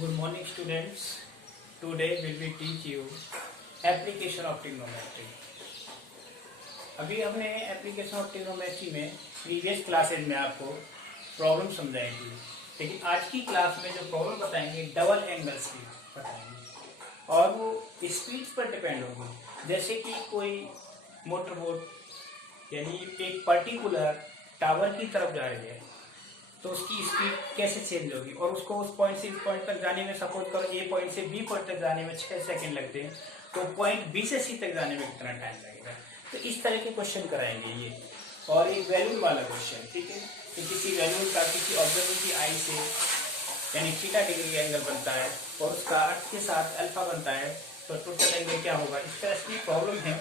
Good morning students. Today we will teach you application of trigonometry. अभी हमने application of trigonometry में previous classes में आपको problem समझाई थी, लेकिन आज की क्लास में जो प्रॉब्लम बताएंगे डबल एंगल्स की बताएंगे और वो स्पीड पर डिपेंड होगी। जैसे कि कोई मोटर बोट यानी एक पर्टिकुलर टावर की तरफ जा रही है तो उसकी स्पीड कैसे चेंज होगी और उसको उस पॉइंट से इस पॉइंट तक जाने में सपोज करो ए पॉइंट से बी पॉइंट तक जाने में 6 सेकंड लगते हैं, तो पॉइंट बी से सी तक जाने में कितना टाइम लगेगा। तो इस तरह के क्वेश्चन कराएंगे ये, और एक वैल्यूम वाला क्वेश्चन, ठीक है। तो किसी वैल्यूम का किसी ऑब्जर्वर की आई से यानी थीटा डिग्री एंगल बनता है और उसका अर्थ के साथ अल्फा बनता है, तो टोटल एंगल क्या होगा। इस तरह की प्रॉब्लम है।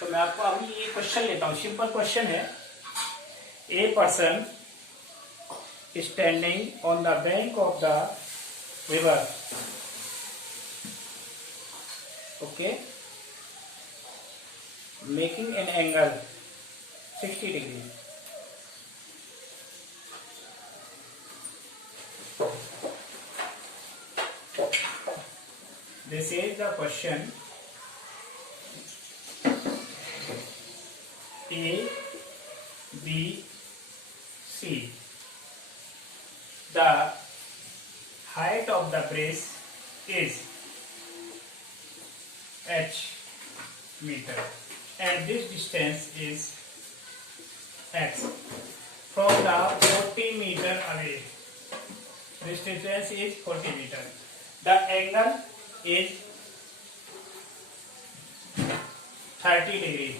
तो मैं आपको अभी ये क्वेश्चन लेता हूँ। सिंपल क्वेश्चन है, a person standing on the bank of the river, okay, making an angle 60 degree. This is the question. A, B, C. The height of the bridge is h meter and this distance is x. From the 40 meter away, this distance is 40 meter. The angle is 30 degree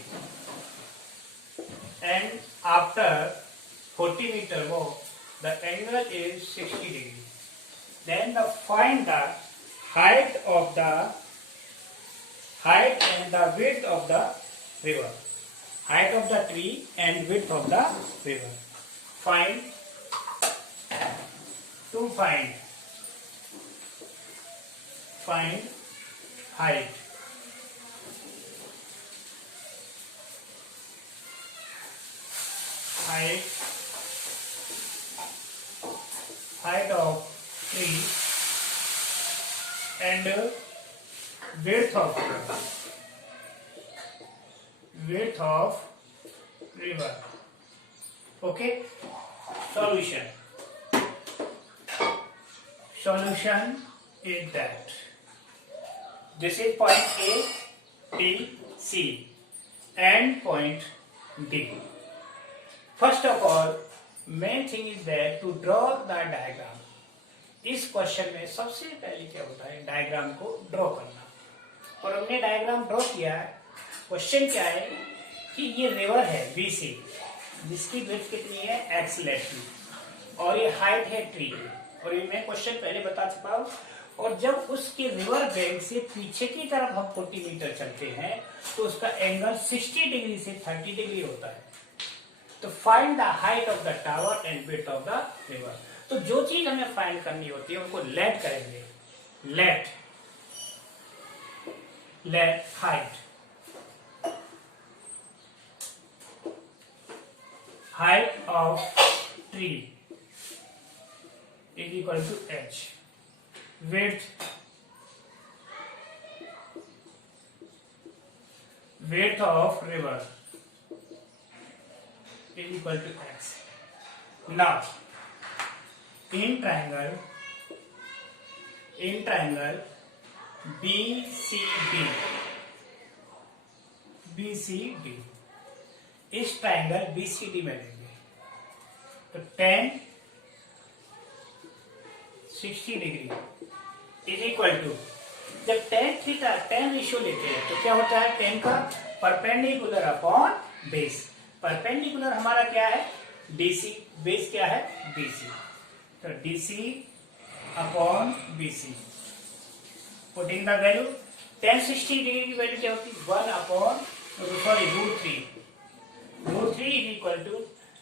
and after 40 meter walk the angle is 60 degree. Then find the height and the width of the river. Height of the tree and width of the river. Find height. Height of tree and width of river. Okay. Solution is that this is point A, B, C and point D. First of all, main thing is that to draw the diagram. इस question में सबसे पहले क्या होता है, diagram को draw करना। और हमने डायग्राम ड्रॉ किया है। क्वेश्चन क्या है कि ये रिवर है बीसी जिसकी विड्थ कितनी है एक्स लेट की, और ये हाइट है ट्री की, और ये मैं क्वेश्चन पहले बता चुका हूँ। और जब उसके रिवर बैंक से पीछे की तरफ हम 40 मीटर चलते हैं तो उसका एंगल 60 डिग्री से 30 डिग्री होता है। तो find the height of the tower and width of the river. तो जो चीज हमें फाइंड करनी होती है उनको लेट करेंगे। Let height of tree is equal to h, width of river is equal to x. Now in triangle BCD, इस ट्राइंगल BCD में लेंगे तो tan 60 degree is equal to, जब tan रेशियो लेते हैं तो क्या होता है, tan का परपेंडिकुलर अपॉन बेस। परपेंडिकुलर हमारा क्या है DC, बेस क्या है BC, तो DC upon BC। Putting the value, tan 60 degree की वैल्यू क्या होती है 1 upon √3 is equal to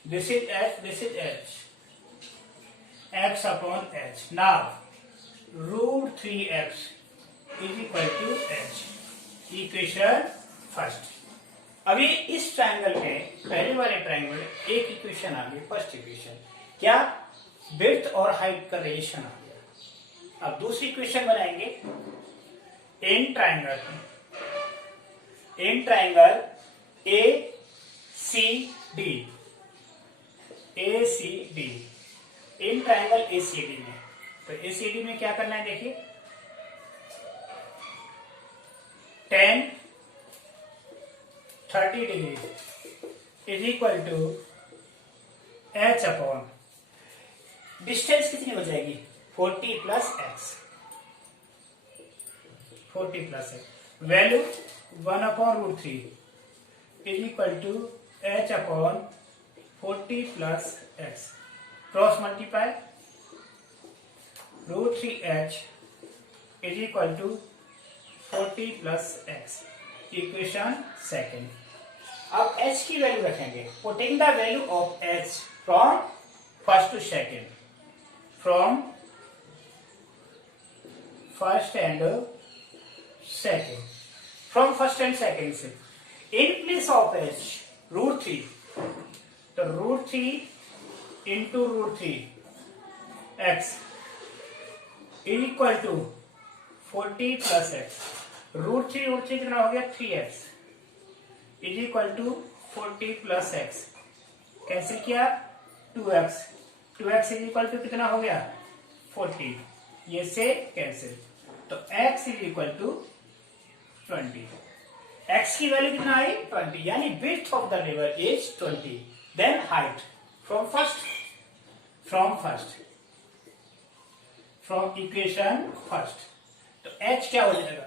this is h, x upon h। Now √3x is equal to h, equation first. अभी इस ट्रायंगल में पहले वाले ट्रायंगल में एक इक्वेशन आ गई, फर्स्ट इक्वेशन क्या, विड्थ और हाइट का रिलेशन आ गया। अब दूसरी इक्वेशन बनाएंगे। In triangle A C D, in triangle A C D में, तो ए सी डी में क्या करना है देखिए, tan 30 degree is equal to h upon, distance कितनी हो जाएगी 40 plus x, 40 plus x, value 1/√3 is equal to h upon 40 plus x, cross multiply √3h is equal to 40 plus x, equation second. अब h की value रखेंगे, putting the value of h from first to second, from first and second से, in place of h √3, तो √3 into √3x is equal to 40 plus x, √3 कितना हो गया 3x is equal to 40 plus x, cancel किया 2x is equal to कितना हो गया 40, ये से कैंसिल, तो x is equal to 20, x की वैल्यू कितना आई 20, यानी width of the river is 20, then height from equation first, तो h क्या हो जाएगा,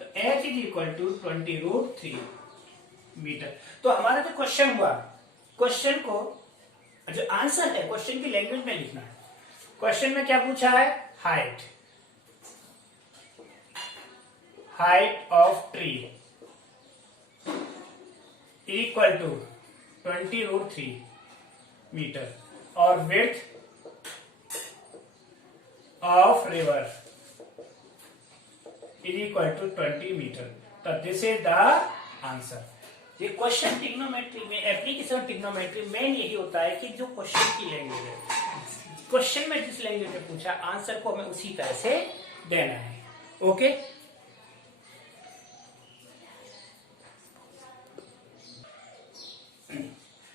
तो h is equal to 20√3 metre. तो हमारा जो क्वेश्चन हुआ, क्वेश्चन को जो आंसर है क्वेश्चन की लैंग्वेज में लिखना है। क्वेश्चन में क्या पूछा है, height of tree equal to 20√3 metre और width of river is equal to 20 metre, तो दिस इज द आंसर। ये क्वेश्चन ट्रिग्नोमेट्री में, एप्लीकेशन ट्रिग्नोमेट्री मेन यही होता है कि जो क्वेश्चन की लैंग्वेज है, क्वेश्चन में जिस लैंग्वेज में पूछा आंसर को हमें उसी तरह से देना है। Okay,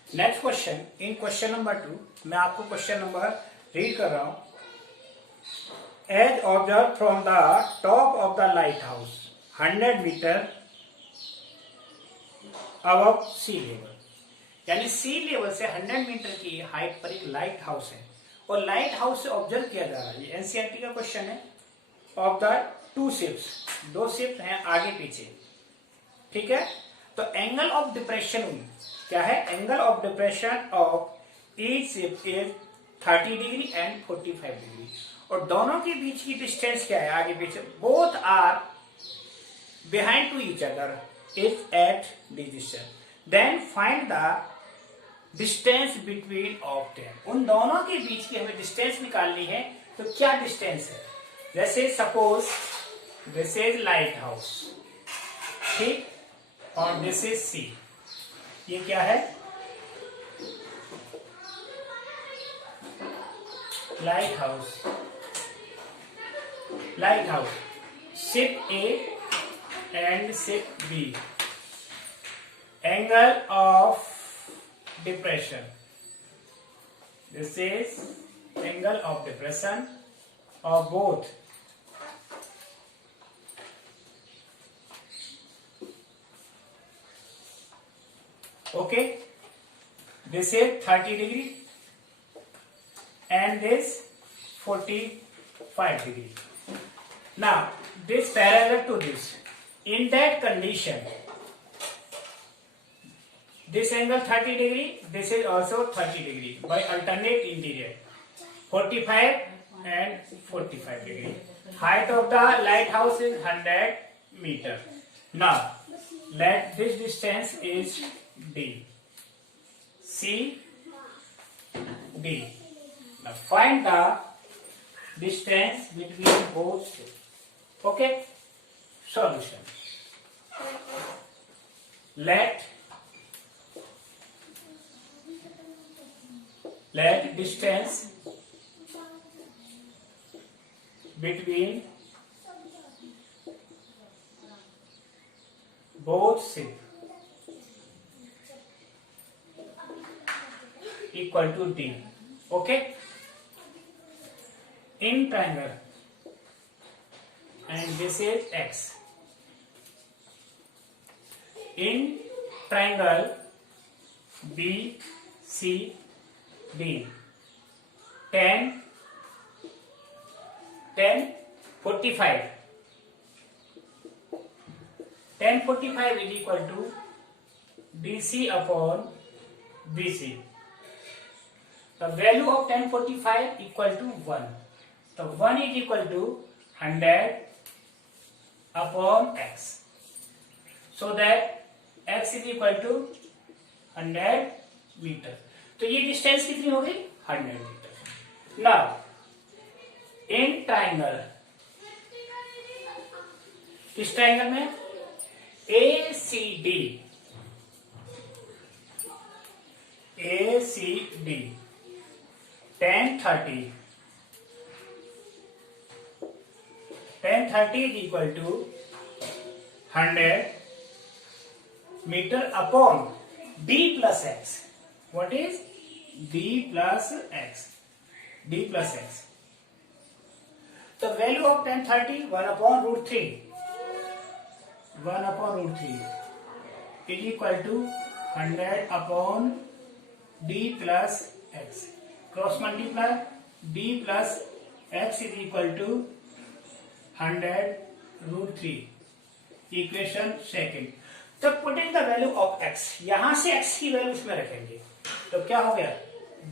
next question, in question number 2 मैं आपको क्वेश्चन नंबर रीड कर रहा हूं। As observe from the top of the lighthouse 100 metre above sea level, यानी सी लेवल से 100 मीटर की हाइट पर एक लाइट हाउस है और लाइट हाउस से ऑब्जर्व किया जा रहा है। ये एनसीईआरटी का क्वेश्चन है। ऑफ द 2 शिप्स, 2 शिप हैं आगे पीछे, ठीक है। तो एंगल ऑफ डिप्रेशन क्या है, angle of depression of each ship is 30 degree and 45 degree, और दोनों के बीच की डिस्टेंस क्या है, आगे पीछे, both are behind to each other is at this distance, then find the distance between of them। उन दोनों के बीच की हमें डिस्टेंस निकालनी है, तो क्या डिस्टेंस है, जैसे suppose this is light house, ठीक, और दिस इज सी, ये क्या है light house, ship A and ship B, angle of depression, this is angle of depression of both okay, this is 30 degree and this 45 degree. Now this parallel to this, in that condition this angle 30 degree, this is also 30 degree by alternate interior 45 and 45 degree. Height of the lighthouse is 100 meter. Now let this distance is D, C D. Now find the distance between both. Okay, solution. Let distance between both sides equal to D. Okay, in triangle, and this is X. In triangle B C D, 10 45. 10 45 is equal to DC upon BC. The value of 10 45 equal to 1. So 1 is equal to 100 upon X. So that X is equal to 100 metre. तो ये distance कितनी हो गई? 100 metre. Now in triangle, इस triangle में ACD 10 30 is equal to 100 meter upon D plus X. What is D plus X? D plus X. The value of 10 30, 1 upon root 3. 1 upon root 3 is equal to 100 upon D plus X. Cross multiply, D plus X is equal to 100 root 3. Equation second. तो putting the value of x, यहां से x की value इसमें रखेंगे, तो क्या हो गया?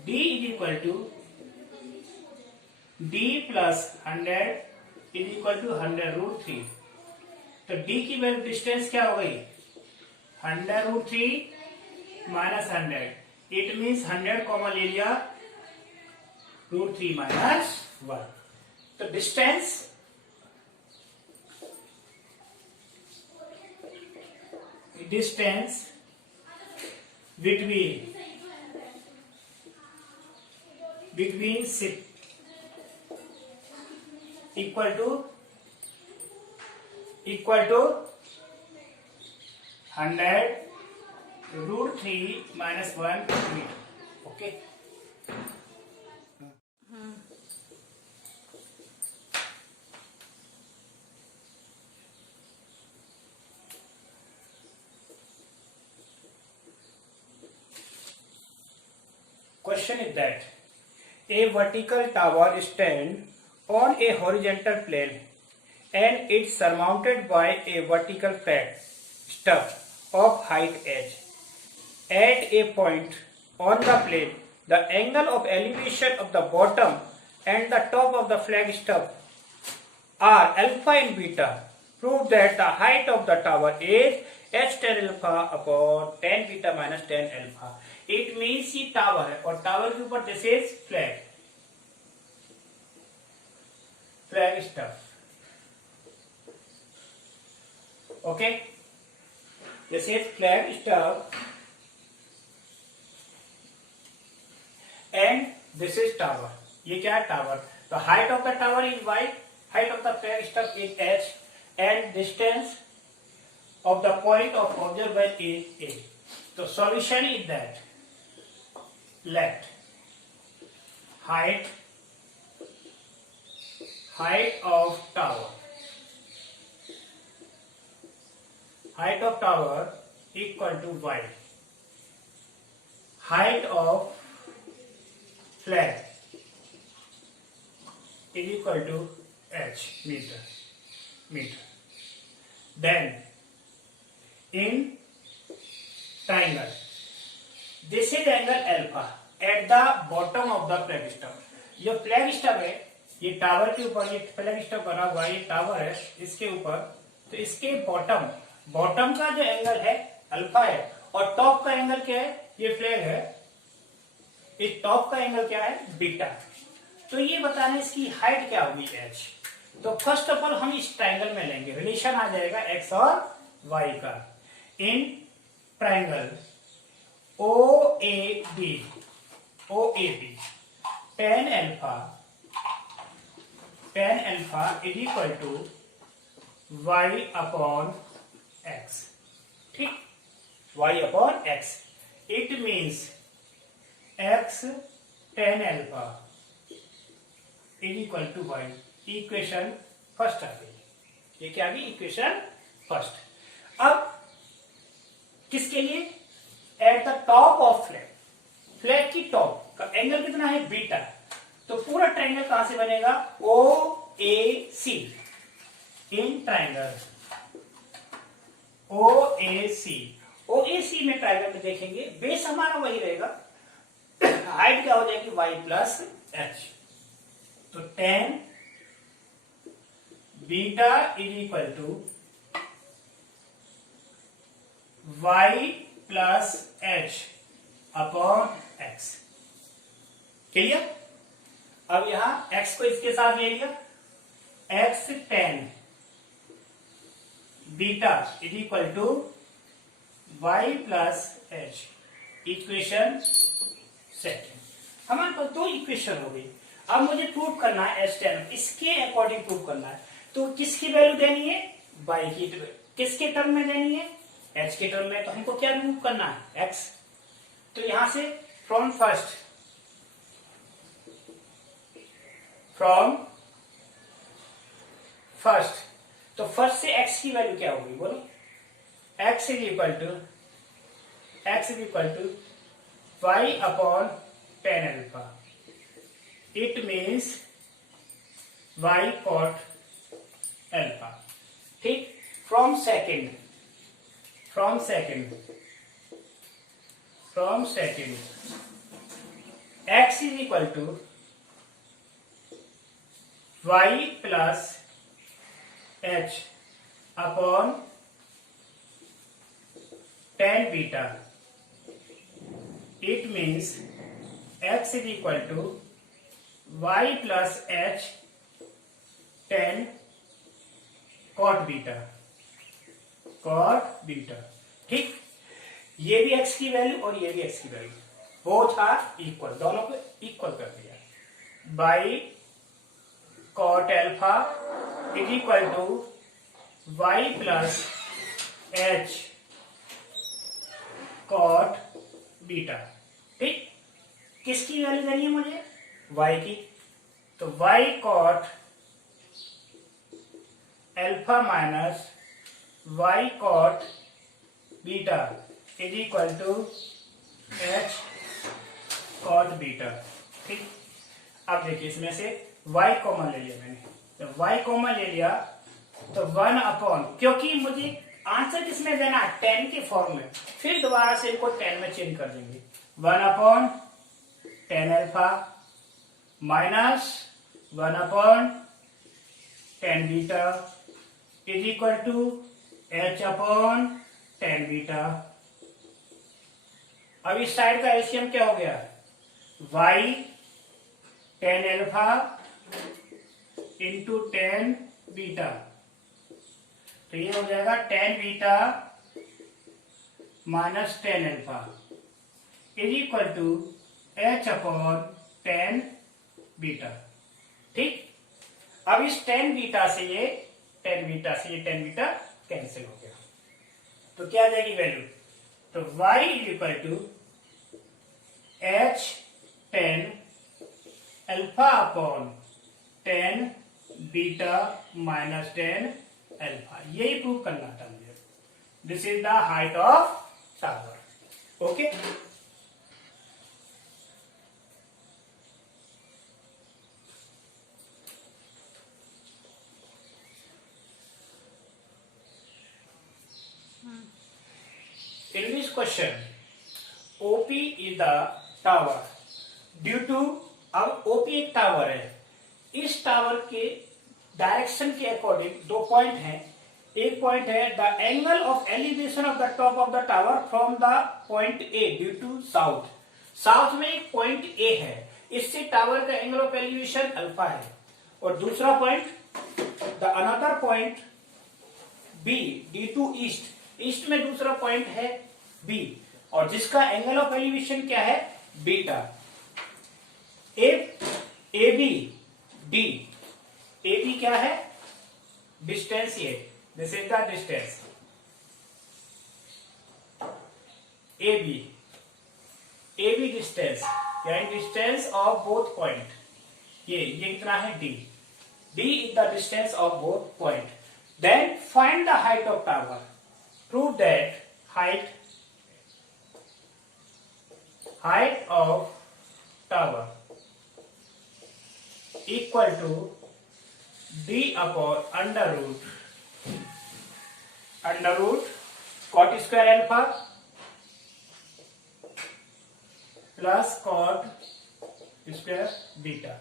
D is equal to D plus 100 is equal to 100 root 3. तो D की वैल्यू डिस्टेंस क्या हो गई? 100 root 3 minus 100. It means 100 common ले लिया, रूट 3 माइनस 1. तो distance between equal to 100 root 3 minus 1 meter. Okay. Question is that a vertical tower stands on a horizontal plane and it's surmounted by a vertical flat stub of height h. At a point on the plane, the angle of elevation of the bottom and the top of the flag stub are alpha and beta. Prove that the height of the tower is h tan alpha upon tan beta minus tan alpha. It means ये tower है और tower के ऊपर this is flag stuff. Okay, this is flag stuff and this is tower. ये क्या है? Tower. तो height of the tower is y, height of the flag stuff is h and distance of the point of observer is a. So solution is that let height of tower equal to y, height of flag is equal to h meter. Then in triangle, this is angle alpha at the bottom of the flag stub. ये flag stub है, ये tower के ऊपर, ये flag stub बना हुआ, ये tower है इसके ऊपर. तो इसके बॉटम का जो एंगल है अल्फा है और टॉप का एंगल क्या है? ये फ्लैग है, इस टॉप का एंगल क्या है? बीटा. तो ये बताना इसकी हाइट क्या होगी? h. तो फर्स्ट ऑफ ऑल हम इस ट्राइंगल में लेंगे, रिलेशन आ जाएगा x और y का. In triangle OAB tan alpha tan alpha is equal to y upon x, ठीक, y upon x. It means x tan alpha is equal to y. Equation first आ गई. ये क्या आ गई? Equation first. अब किसके लिए? At the top of flat. Flat की टॉप का एंगल कितना है? बीटा. तो पूरा ट्रायंगल कहां से बनेगा? ओ ए सी. इन ट्रायंगल ओ ए सी. ओ ए सी में ट्रायंगल में देखेंगे बेस हमारा वही रहेगा. हाइट क्या हो जाएगी? y plus h. तो tan beta is equal to y plus h upon x. Clear? अब यहां x को इसके साथ ले लिया. x tan beta is equal to y plus h. Equation second. हमारे पास दो इक्वेशन हो गई. अब मुझे प्रूव करना है एच टेन. इसके अकॉर्डिंग प्रूव करना है. तो किसकी वैल्यू देनी है? y की. किसके टर्म में देनी है? h के टर्म में. तो हमको क्या रिमूव करना है? x. तो यहां से फ्रॉम फर्स्ट तो फर्स्ट से x की वैल्यू क्या होगी? बोलो. x is equal to y upon tan alpha. It means y cot alpha. ठीक. From second x is equal to y plus h upon tan beta. It means x is equal to y plus h tan cot beta. ठीक. ये भी x की value और ये भी x की value, both are equal. दोनों को इक्वल कर दिया. By cot alpha is equal to y plus h cot beta. ठीक. किसकी वैल्यू देनी है मुझे? y की. तो y cot alpha minus y cot beta is equal to h cot beta. ठीक. अब देखिए इसमें से y कॉमन ले लिया मैंने. तो y कॉमन ले लिया तो 1 अपॉन, क्योंकि मुझे आंसर किसमें देना है? 10 के फॉर्म में. फिर दोबारा से इनको 10 में चेंज कर देंगे. 1 upon tan alpha minus 1 upon tan beta is equal to h upon tan beta. अब इस साइड का एलसीएम क्या हो गया? y tan alpha into tan beta. तो ये हो जाएगा tan beta minus tan alpha is equal to h upon tan beta. ठीक. अब इस tan बीटा से ये tan बीटा कैंसिल हो गया. तो क्या आ जाएगी वैल्यू? तो y is equal to h tan alpha upon tan beta minus tan alpha. यही प्रूव करना था मुझे. This is the height of tower. Okay. In this question, OP is the tower. Due to अब OP एक tower है. इस tower के direction के अकॉर्डिंग दो पॉइंट हैं. एक पॉइंट है the angle of elevation of the top of the tower from the point A due to south. South में एक पॉइंट ए है. इससे टावर का एंगल ऑफ एलिवेशन अल्फा है. और दूसरा point the another point B due to east. East में दूसरा पॉइंट है बी और जिसका एंगल ऑफ एलिवेशन क्या है? Beta. A B D A B क्या है? डिस्टेंस ये, this is the distance A B distance यानी डिस्टेंस ऑफ बोथ पॉइंट। ये कितना है? D. D is the distance of both point. Then find the height of tower. Prove that height of tower equal to D upon under root cot square alpha plus cot square beta.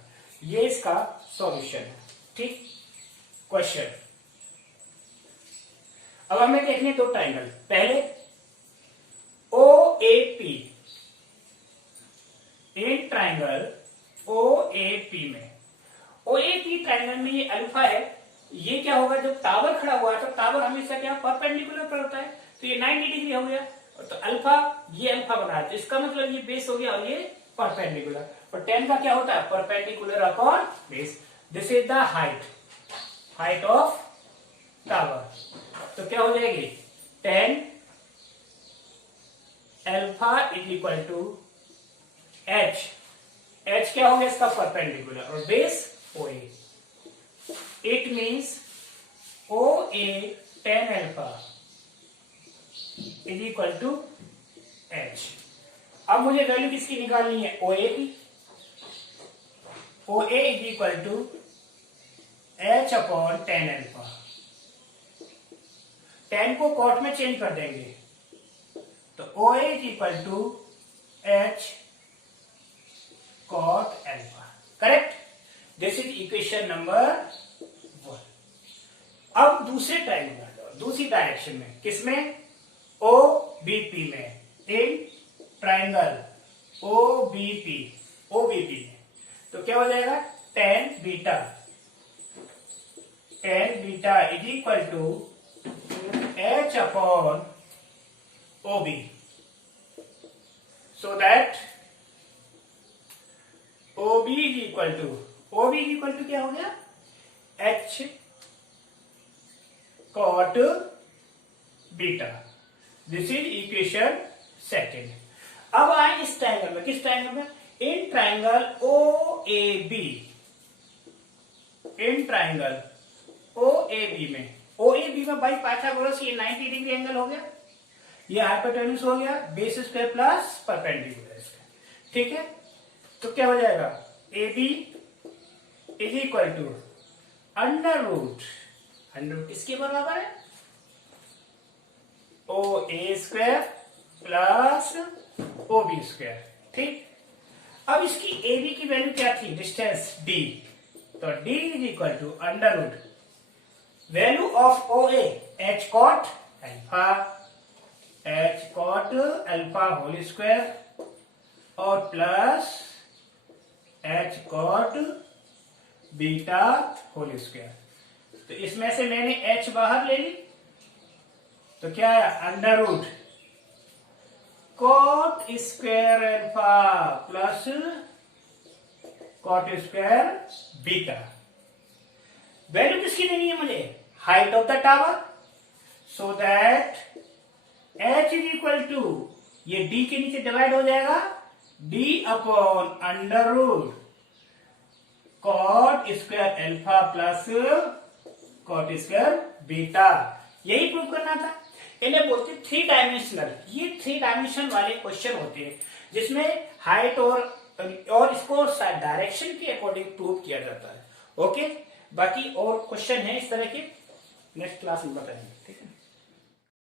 ये इसका solution है। ठीक, question. अब हमें देखने दो triangle. पहले OAP, in triangle OAP में, OAP ट्राइंगल में ये अल्फा है। ये क्या होगा? जब टावर खड़ा हुआ है तो टावर हमेशा क्या परपेंडिकुलर पर होता है, तो ये 90 डिग्री हो गया। तो अल्फा, ये अल्फा बना है, तो इसका मतलब ये बेस हो गया और ये परपेंडिकुलर। और 10 का क्या होता है? Perpendicular upon base. This is the height of tower. तो क्या हो जाएगी? 10 alpha is equal to h. H क्या हो गया? इसका परपेंडिकुलर और base OA। It means OA 10 alpha is equal to h. अब मुझे वैल्यू किसकी निकालनी है? OA की। OA is equal to h upon 10 alpha. 10 को कॉट में चेंज कर देंगे तो OA is equal to H cot alpha. Correct? This is equation number 1। अब दूसरे ट्राइंगल, दूसरी डायरेक्शन में, किसमें? OBP में, इन ट्राइंगल OBP में, तो क्या हो जाएगा? tan beta is equal to H अपॉन OB, so that OB is equal to क्या हो गया? H cot beta. This is equation second. अब आए इस ट्राइंगल में। किस ट्राइंगल में? इन ट्राइंगल OAB, इन ट्राइंगल OAB में। OAB में बाई पाइथागोरस ये 90 डिग्री एंगल हो गया, ये हाइपोटेन्यूज हो गया, base square plus perpendicular square. ठीक है, तो क्या हो जाएगा? AB is equal to under root किसके बराबर है? OA square plus OB square. ठीक, अब इसकी AB की वैल्यू क्या थी? डिस्टेंस D, तो D is equal to under root value of OA H cot alpha whole square और plus H cot beta whole square. तो इसमें से मैंने H बाहर ले ली, तो क्या है? Under root cot square alpha plus cot square beta. Value किसकी लेनी है मुझे? Height of the tower, so that H is equal to, ये D के नीचे डिवाइड हो जाएगा, D upon under root cot square alpha plus cot square beta. यही प्रूव करना था। इन्हें बोलते 3 डायमेंशनल। ये 3 डायमेंशन वाले क्वेश्चन होते हैं जिसमें हाइट और इसको डायरेक्शन के अकॉर्डिंग प्रूव किया जाता है। ओके, बाकी और क्वेश्चन है इस तरह के, नेक्स्ट क्लास में बताएंगे। ठीक है।